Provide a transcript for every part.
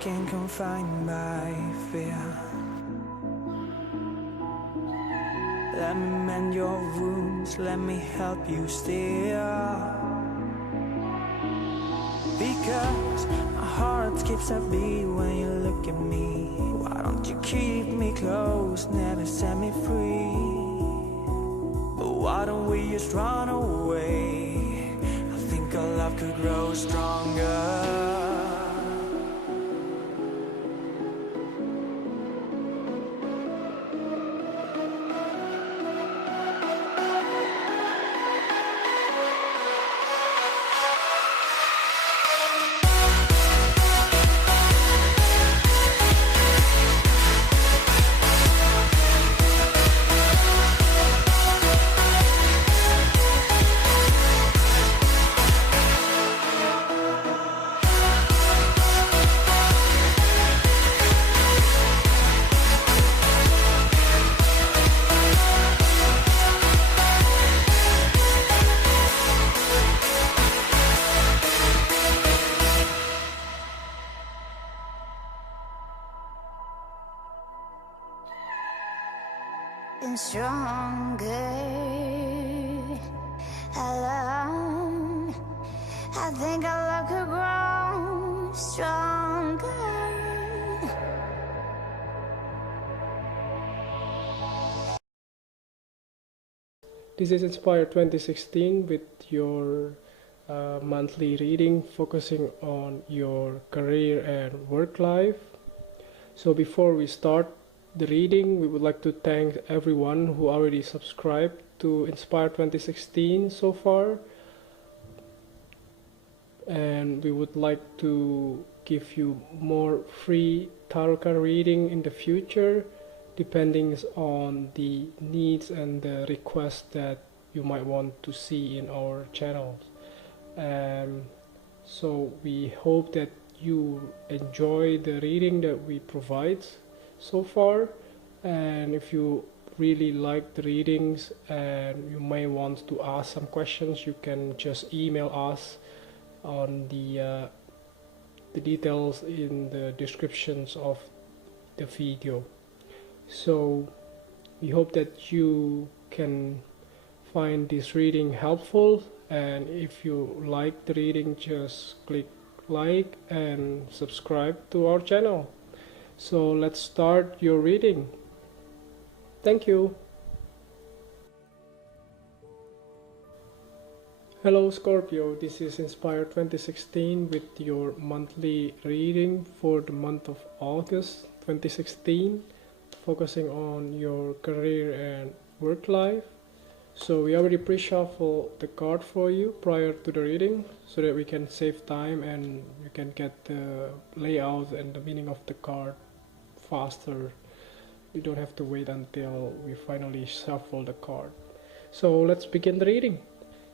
broken, confined by fear. Let me mend your wounds, let me help you steer. Because my heart skips a beat when you look at me. Why don't you keep me close, never set me free? But why don't we just run away? I think our love could grow stronger. And stronger alone. I think our love could grow stronger. This is Inspired 2016 with your monthly reading focusing on your career and work life. So before we start the reading, we would like to thank everyone who already subscribed to Inspire 2016 so far, and we would like to give you more free tarot card reading in the future, depending on the needs and the requests that you might want to see in our channels. So we hope that you enjoy the reading that we provide so far, and if you really like the readings and you may want to ask some questions, you can just email us on the details in the descriptions of the video. So we hope that you can find this reading helpful, and if you like the reading, just click like and subscribe to our channel. So let's start your reading. Thank you. Hello Scorpio, this is Inspire 2016 with your monthly reading for the month of August 2016, focusing on your career and work life. So we already pre-shuffle the card for you prior to the reading so that we can save time and you can get the layout and the meaning of the card faster. You don't have to wait until we finally shuffle the card. So let's begin the reading.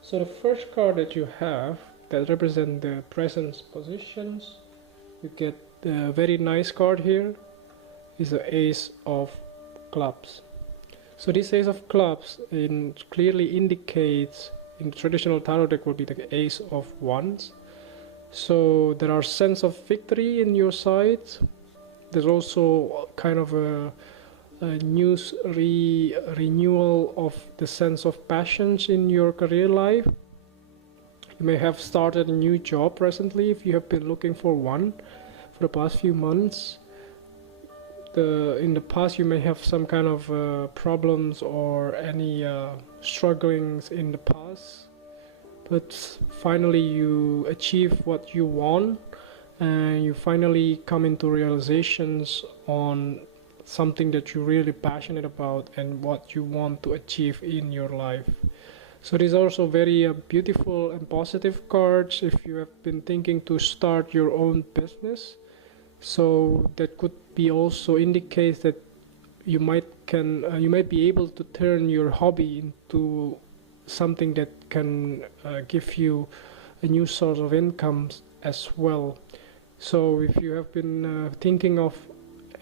So the first card that you have that represent the present positions, you get the very nice card here, is the Ace of Clubs. So this Ace of Clubs clearly indicates, in the traditional tarot deck would be the Ace of Wands. So there are sense of victory in your side. There's also kind of a renewal of the sense of passions in your career life. You may have started a new job recently if you have been looking for one for the past few months. In the past you may have some kind of problems or any strugglings in the past, but finally you achieve what you want and you finally come into realizations on something that you're really passionate about and what you want to achieve in your life. So these are also very beautiful and positive cards if you have been thinking to start your own business. So that could be also indicates that you might be able to turn your hobby into something that can give you a new source of income as well. So if you have been thinking of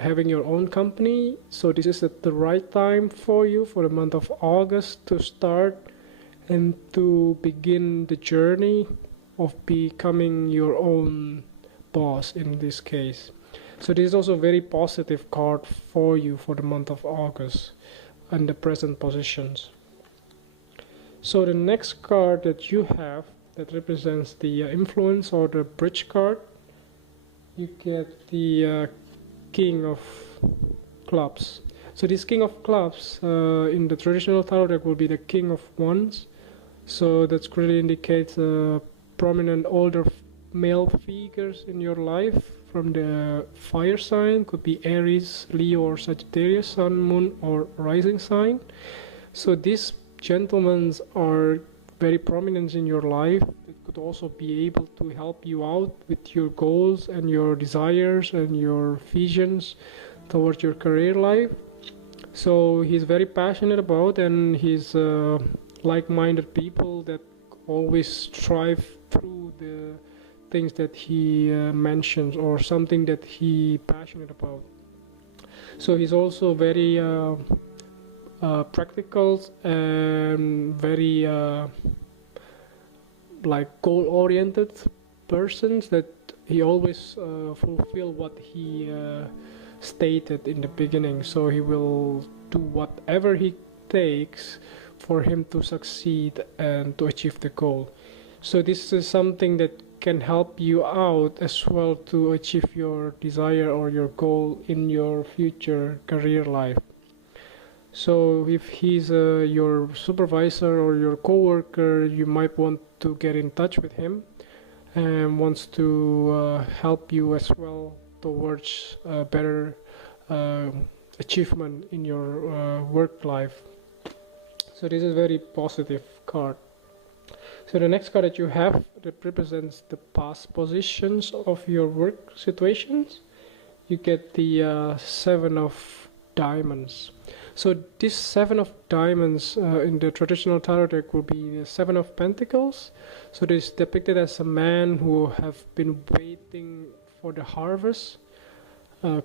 having your own company, so this is at the right time for you for the month of August to start and to begin the journey of becoming your own boss in this case. So this is also a very positive card for you for the month of August and the present positions. So the next card that you have that represents the influence or the bridge card, you get the King of Clubs. So this King of Clubs in the traditional tarot deck will be the King of Wands. So that clearly indicates prominent older male figures in your life from the fire sign. Could be Aries, Leo or Sagittarius, Sun, Moon or Rising sign. So these gentlemen are very prominent in your life. It could also be able to help you out with your goals and your desires and your visions towards your career life. So he's very passionate about, and he's like-minded people that always strive through the things that he mentions or something that he passionate about. So he's also very practical and very like goal-oriented persons, that he always fulfill what he stated in the beginning. So he will do whatever he takes for him to succeed and to achieve the goal. So this is something that can help you out as well to achieve your desire or your goal in your future career life. So if he's your supervisor or your co-worker, you might want to get in touch with him and wants to help you as well towards better achievement in your work life. So this is a very positive card. So the next card that you have that represents the past positions of your work situations, you get the Seven of Diamonds. So this Seven of Diamonds in the traditional tarot deck will be the Seven of Pentacles. So this is depicted as a man who have been waiting for the harvest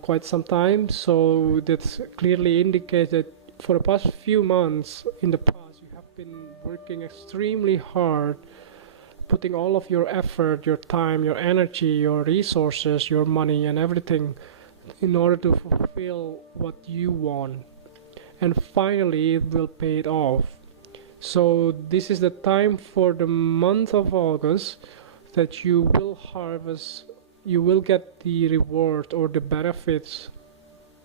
quite some time. So that clearly indicates that for the past few months in the past, you have been working extremely hard, putting all of your effort, your time, your energy, your resources, your money and everything in order to fulfill what you want. And finally it will pay it off. So this is the time for the month of August that you will harvest, you will get the reward or the benefits,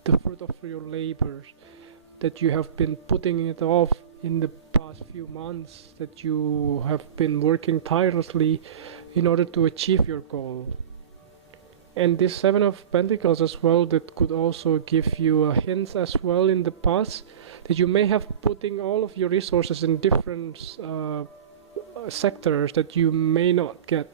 the fruit of your labors that you have been putting it off in the past few months, that you have been working tirelessly in order to achieve your goal. And this Seven of Pentacles as well, that could also give you hints as well in the past that you may have putting all of your resources in different sectors that you may not get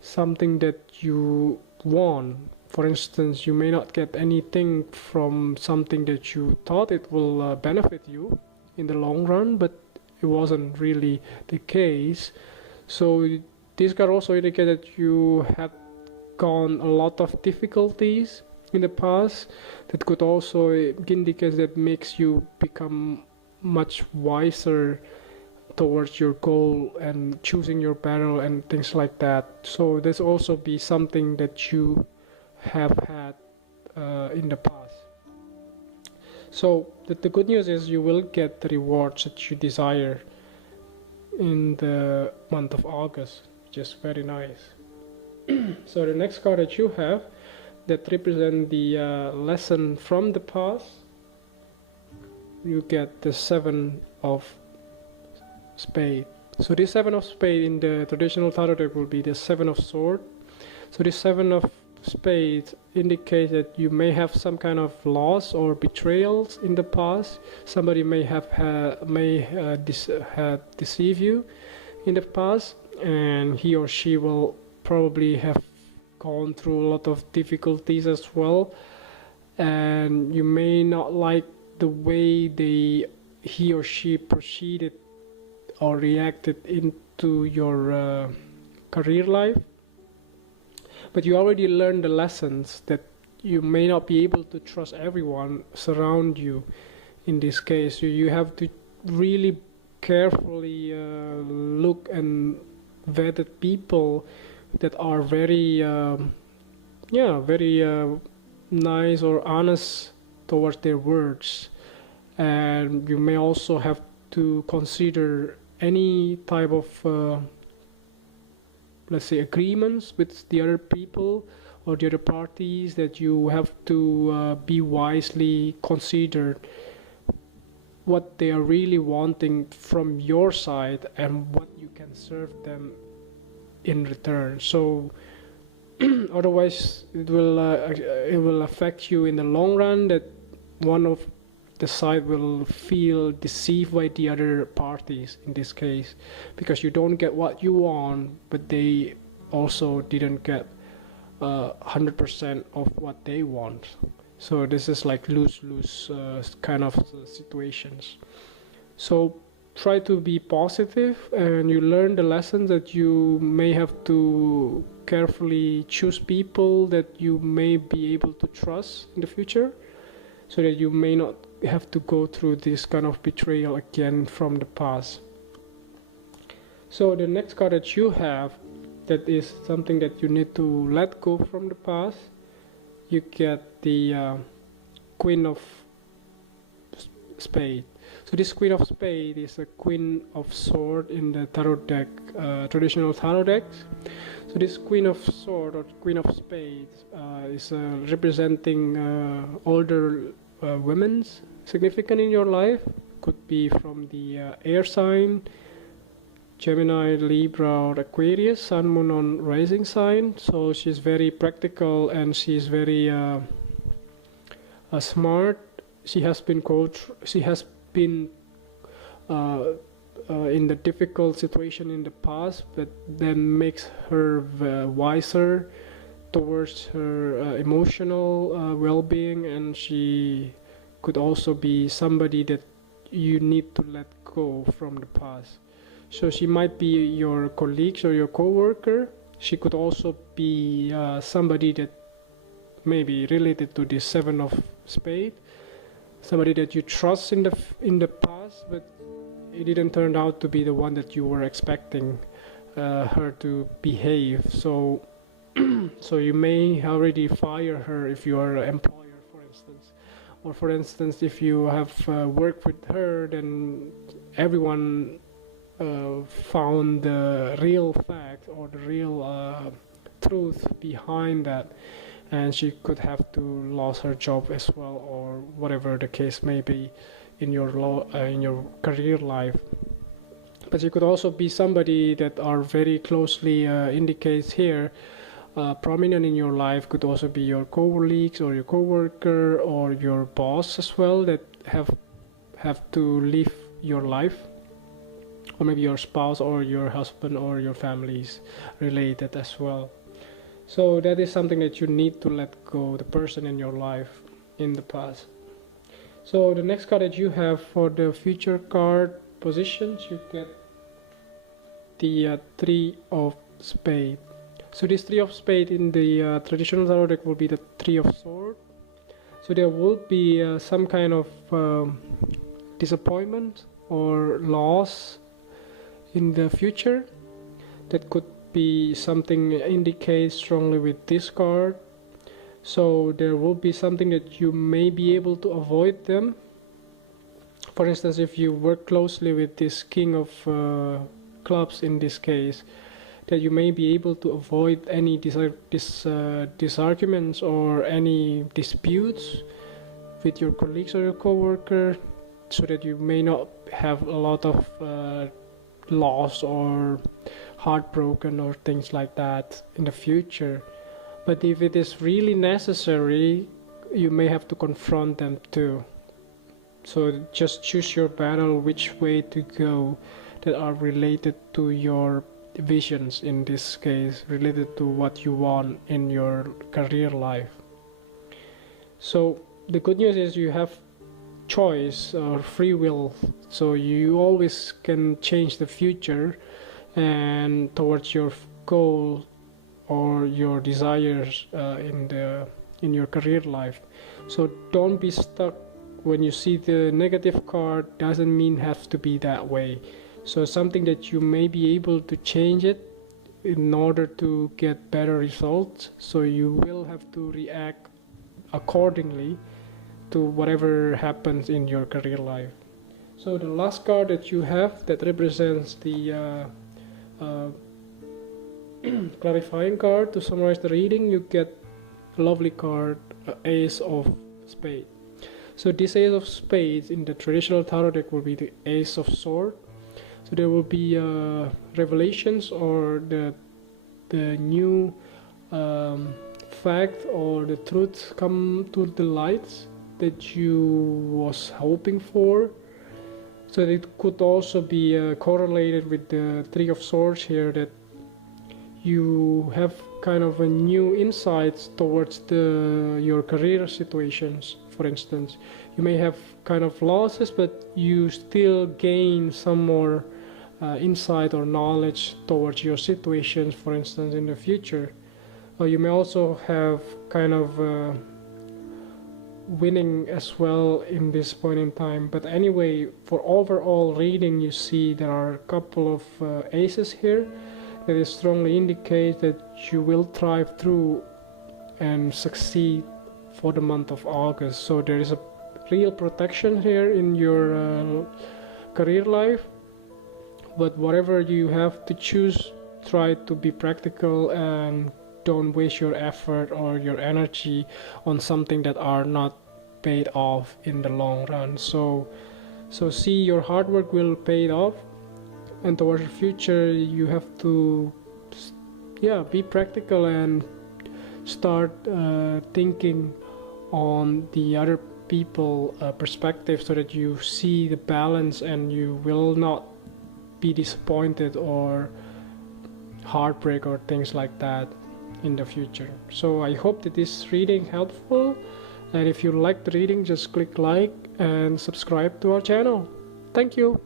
something that you want. For instance, you may not get anything from something that you thought it will benefit you in the long run, but it wasn't really the case. So this card also indicates that you had gone a lot of difficulties in the past. That could also indicate that makes you become much wiser towards your goal and choosing your battle and things like that. So this also be something that you have had in the past. So the good news is you will get the rewards that you desire in the month of August, which is very nice. So the next card that you have that represent the lesson from the past, you get the Seven of Spades. So this Seven of Spades in the traditional tarot deck will be the Seven of Swords. So this Seven of Spades indicates that you may have some kind of loss or betrayals in the past. Somebody may have deceived you in the past, and he or she will probably have gone through a lot of difficulties as well, and you may not like the way he or she proceeded or reacted into your career life. But you already learned the lessons that you may not be able to trust everyone surround you in this case. So you have to really carefully look and vet people that are very nice or honest towards their words, and you may also have to consider any type of let's say agreements with the other people or the other parties, that you have to be wisely considered what they are really wanting from your side and what you can serve them in return. So otherwise it will affect you in the long run, that one of the side will feel deceived by the other parties in this case, because you don't get what you want, but they also didn't get 100% of what they want. So this is like lose-lose kind of situations. So try to be positive, and you learn the lessons that you may have to carefully choose people that you may be able to trust in the future, so that you may not have to go through this kind of betrayal again from the past. So the next card that you have, that is something that you need to let go from the past, you get the Queen of Spade. So this Queen of Spade is a Queen of Sword in the tarot deck, traditional tarot decks. So this Queen of Sword or Queen of Spades is representing older women significant in your life. Could be from the air sign, Gemini, Libra, or Aquarius, Sun, Moon, on rising sign. So she's very practical and she's very smart. She has been in the difficult situation in the past, but then makes her wiser towards her emotional well-being, and she could also be somebody that you need to let go from the past. So she might be your colleague or your co-worker. She could also be somebody that may be related to the Seven of Spades, somebody that you trust in the past, but it didn't turn out to be the one that you were expecting her to behave. So so you may already fire her if you are an employer, for instance. Or for instance, if you have worked with her, then everyone found the real fact or the real truth behind that, and she could have to lose her job as well, or whatever the case may be in your career life. But she could also be somebody that are very closely indicates here, prominent in your life. Could also be your colleagues or your co-worker or your boss as well, that have to leave your life, or maybe your spouse or your husband or your families related as well. So that is something that you need to let go, the person in your life in the past. So the next card that you have for the future card positions, you get the Three of Spades. So this Three of Spades in the traditional tarot deck will be the Three of Swords. So there will be some kind of disappointment or loss in the future. That could be something indicated strongly with this card. So there will be something that you may be able to avoid them. For instance, if you work closely with this King of Clubs in this case, that you may be able to avoid any disarguments or any disputes with your colleagues or your co-worker, so that you may not have a lot of loss or heartbroken or things like that in the future. But if it is really necessary, you may have to confront them too. So just choose your battle, which way to go, that are related to your visions, in this case related to what you want in your career life. So the good news is you have choice or free will, so you always can change the future and towards your goal or your desires in your career life. So don't be stuck. When you see the negative card, doesn't mean have to be that way. So something that you may be able to change it in order to get better results. So you will have to react accordingly to whatever happens in your career life. So the last card that you have that represents the clarifying card. To summarize the reading, you get a lovely card, Ace of Spades. So this Ace of Spades in the traditional tarot deck will be the Ace of Swords. So there will be revelations or the new fact or the truth come to the light that you was hoping for. So it could also be correlated with the Three of Swords here, that you have kind of a new insights towards your career situations. For instance, you may have kind of losses, but you still gain some more insight or knowledge towards your situations, for instance, in the future. You may also have kind of winning as well in this point in time. But anyway, for overall reading, you see there are a couple of aces here that strongly indicate that you will thrive through and succeed for the month of August. So there is a real protection here in your career life. But whatever you have to choose, try to be practical and don't waste your effort or your energy on something that are not paid off in the long run. So see, your hard work will pay off, and towards the future you have to be practical and start thinking on the other people perspective, so that you see the balance and you will not be disappointed or heartbreak or things like that in the future. So I hope that this reading helpful, and if you like the reading, just click like and subscribe to our channel. Thank you.